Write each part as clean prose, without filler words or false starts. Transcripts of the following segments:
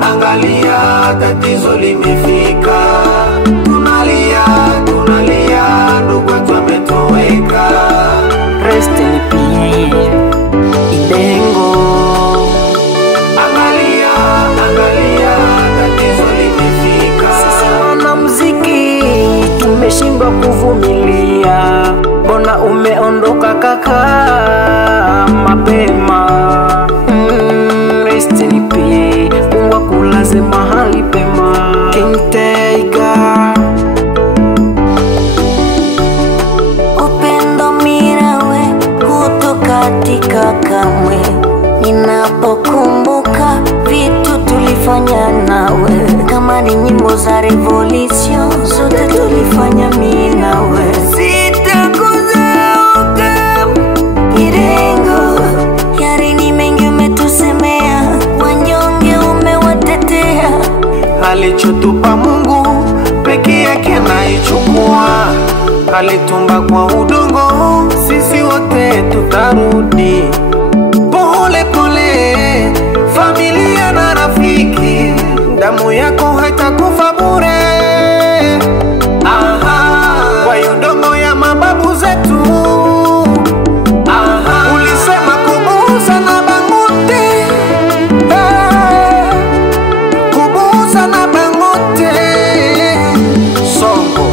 Angalia, tatizo limefika. Tunalia, ndugu wetu ametoweka. Rest in peace, Idengo. Angalia, tatizo limefika. Sisi wanamuziki tumeshindwa kuvumilia. Mbona umeondoka kaka mapema? Rest in peace, Mungu akulaze mahali pema. King Tiger. Upendo mirawe hutokatika kamwe. Ninapokumbuka vitu tulifanya nawe, kama ni nyimbo za revolution zote tulifanya mimi nawe. Sitakusahau Idengo, yari ni mengi umetusemea, wanyonge umewatetea. Alichotupa Mungu peke yake anaichukua. Alitumba kwa udongo, sisi wote tutarudi. Pole pole, familia na rafiki, damu yako haitakufa bure. Kwa udongo ya mababu zetu. Ulisema kubusa na bangote, kubusa na bangote. Songo.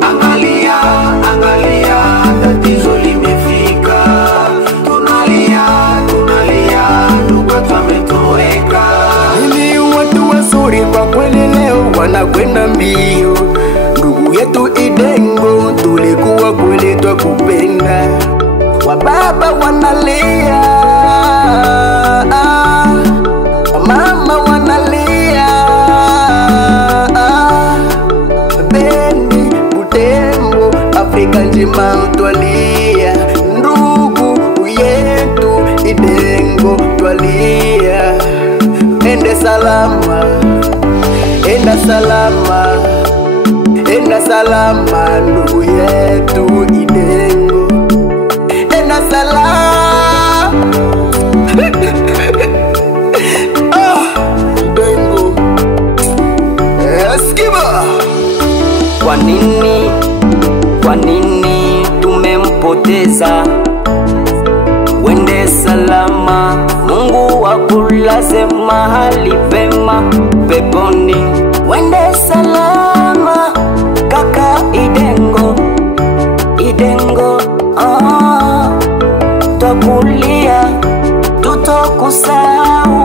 Angalia, tatizo limefika. Tunalia, ndugu wetu ametoweka. Ni watu wazuri kwa kweli, leo wanakwenda mbio. Ndugu yetu Idengo, tulikuwa kweli twakupenda. Wababa wanalia, mama wanalia. Beni, Butembo, Afrika nzima twalia. Ndugu yetu Idengo twalia. Ende salama, enda salama, enda salama ndugu yetu Idengo. Enda salama. Idengo. Skiba. Kwa nini tumempoteza? Wende salama, Mungu akulaze mahali pema peponi. Wende salama kaka Idengo, twakulia tutokusahau.